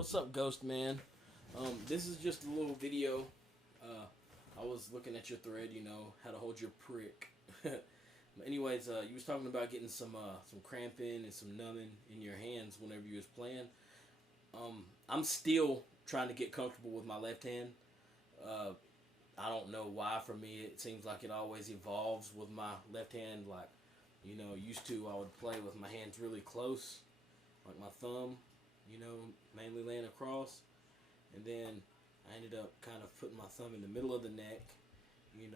What's up, Ghostman? This is just a little video. I was looking at your thread, how to hold your prick. But anyways, you was talking about getting some cramping and some numbing in your hands whenever you was playing. I'm still trying to get comfortable with my left hand. I don't know why. For me, it seems like it always evolves with my left hand. Like, used to, I would play with my hands really close, like my thumb, mainly laying across. And then I ended up kind of putting my thumb in the middle of the neck, and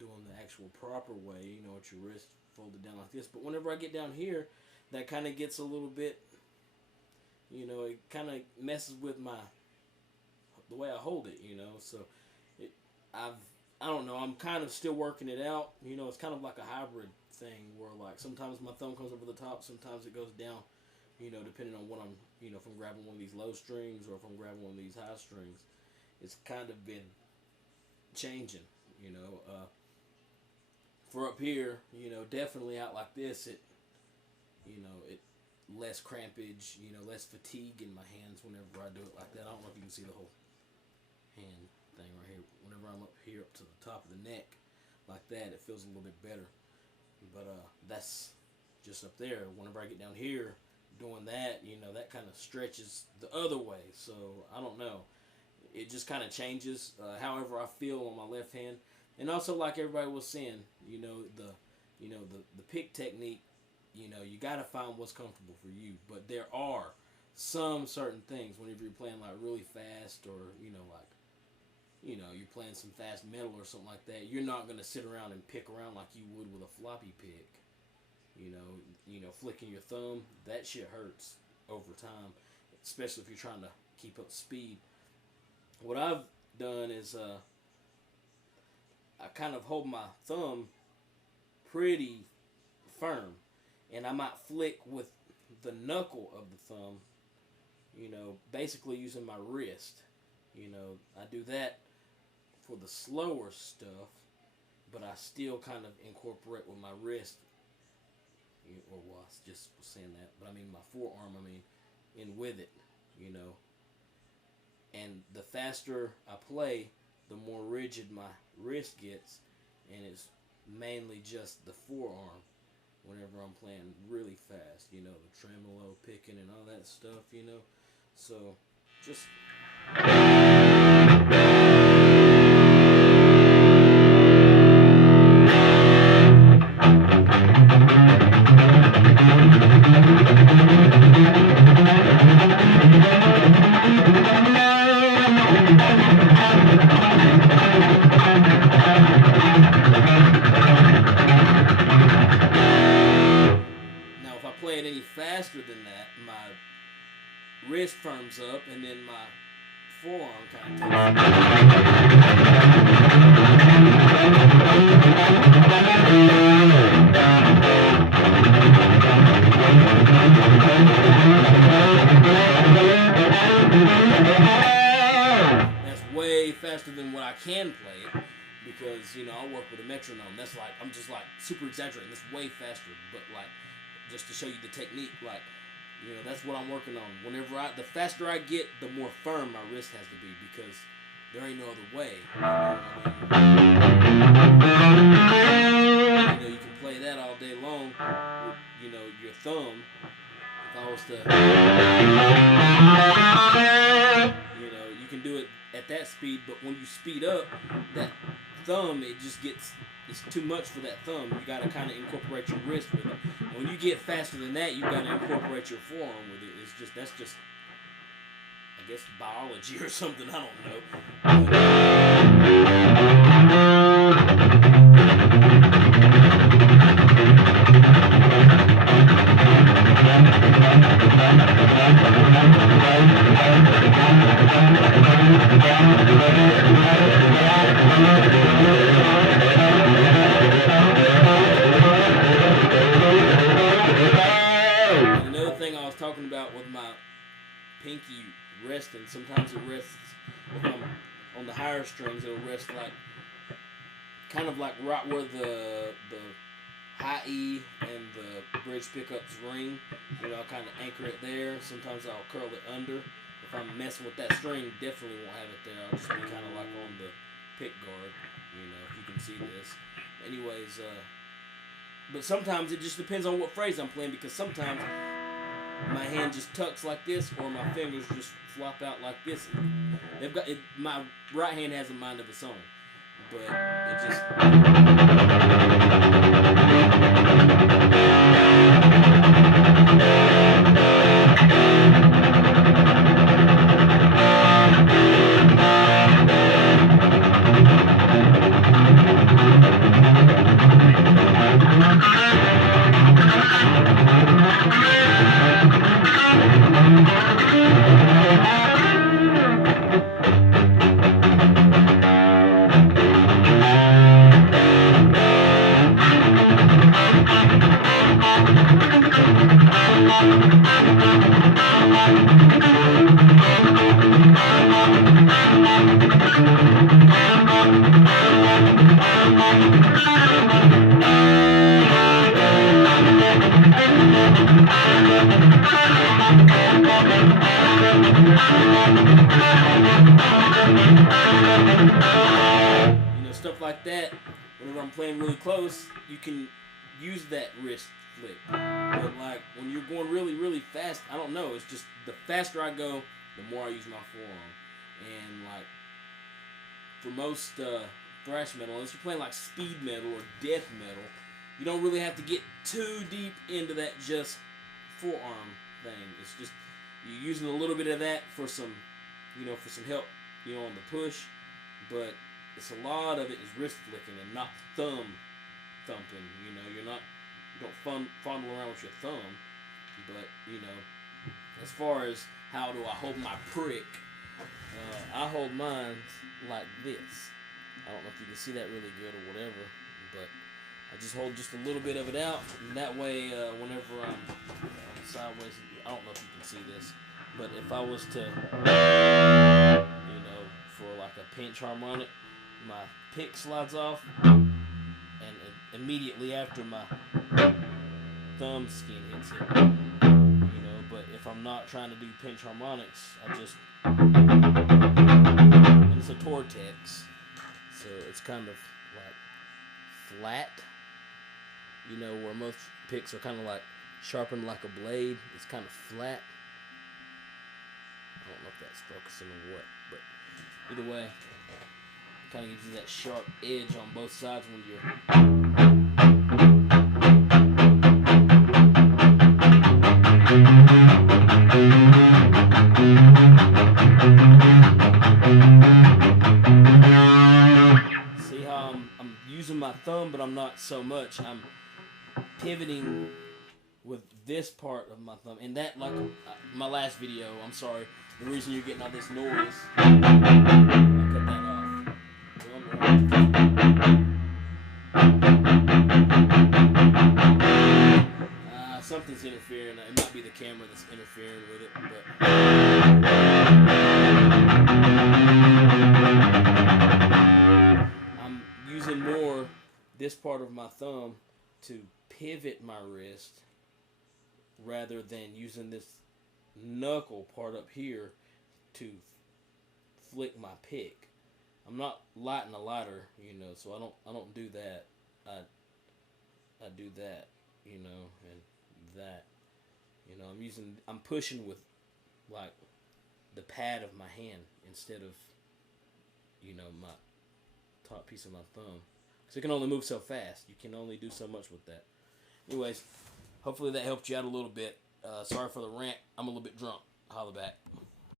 doing the actual proper way, with your wrist folded down like this. But whenever I get down here, that kind of gets a little bit, it kind of messes with the way I hold it, So I don't know, I'm kind of still working it out. It's kind of like a hybrid thing where, like, sometimes my thumb comes over the top, sometimes it goes down, depending on what I'm, if I'm grabbing one of these low strings or if I'm grabbing one of these high strings. It's kind of been changing, for up here, definitely out like this, it less crampage, less fatigue in my hands whenever I do it like that. I don't know if you can see the whole hand thing right here. Whenever I'm up here up to the top of the neck like that, it feels a little bit better. But that's just up there. Whenever I get down here doing that, that kind of stretches the other way. So I don't know. It just kind of changes however I feel on my left hand. And also, like everybody was saying, the pick technique, you got to find what's comfortable for you. But there are some certain things whenever you're playing like really fast, or you're playing some fast metal or something like that, you're not going to sit around and pick around like you would with a floppy pick. Flicking your thumb, that shit hurts over time, especially if you're trying to keep up speed. What I've done is I kind of hold my thumb pretty firm, and I might flick with the knuckle of the thumb, basically using my wrist. I do that for the slower stuff, but I still kind of incorporate with my wrist, or well, I just was saying that, but I mean my forearm, in with it, And the faster I play, the more rigid my wrist gets, and it's mainly just the forearm whenever I'm playing really fast, the tremolo picking and all that stuff, So, just... Play it any faster than that, my wrist firms up, and then my forearm kind of That's way faster than what I can play it, because I work with a metronome. That's like, I'm just like super exaggerating. That's way faster, but like, just to show you the technique, like, that's what I'm working on. The faster I get, the more firm my wrist has to be, because there ain't no other way. You can play that all day long with, your thumb. If I was to, you can do it at that speed, but when you speed up, that thumb, it's too much for that thumb. You got to kind of incorporate your wrist with it. And when you get faster than that, you got to incorporate your forearm with it. That's just, I guess, biology or something. I don't know. Talking about with my pinky resting, sometimes it rests, if I'm on the higher strings, it'll rest like kind of like right where the high E and the bridge pickups ring. I kind of anchor it there. Sometimes I'll curl it under if I'm messing with that string, definitely won't have it there. I'll just be kind of like on the pick guard, you know, if you can see this. Anyways, but sometimes it just depends on what phrase I'm playing, because sometimes my hand just tucks like this, or my fingers just flop out like this. They've got it, my right hand has a mind of its own, but it just. Stuff like that. Whenever I'm playing really close, you can use that wrist flick. But like when you're going really, really fast, I don't know. It's just the faster I go, the more I use my forearm. And like for most thrash metal, unless you're playing like speed metal or death metal, you don't really have to get too deep into that just forearm thing. It's just you're using a little bit of that for some, for some help, on the push. But it's a lot of it is wrist flicking and not thumb thumping. You don't fondle around with your thumb. But as far as how do I hold my prick, I hold mine like this. I don't know if you can see that really good or whatever, but I just hold just a little bit of it out, and that way, whenever I'm sideways, I don't know if you can see this, but if I was to, for like a pinch harmonic, my pick slides off, and immediately after my thumb skin hits it, but if I'm not trying to do pinch harmonics, I just, and it's a Tortex, so it's kind of like flat, where most picks are kind of like sharpened like a blade. It's kind of flat. I don't know if that's focusing or what, but either way, kind of gives you that sharp edge on both sides when you're. See how I'm using my thumb, but I'm not so much. I'm pivoting with this part of my thumb, and that, like my last video, I'm sorry, the reason you're getting all this noise, I'll cut that off. Something's interfering. It might be the camera that's interfering with it, but I'm using more this part of my thumb to pivot my wrist rather than using this knuckle part up here to flick my pick. I'm not lighting a lighter, so I don't do that. I do that, and that, I'm pushing with like the pad of my hand instead of, my top piece of my thumb. Because it can only move so fast. You can only do so much with that. Anyways, hopefully that helped you out a little bit. Sorry for the rant. I'm a little bit drunk. Holla back.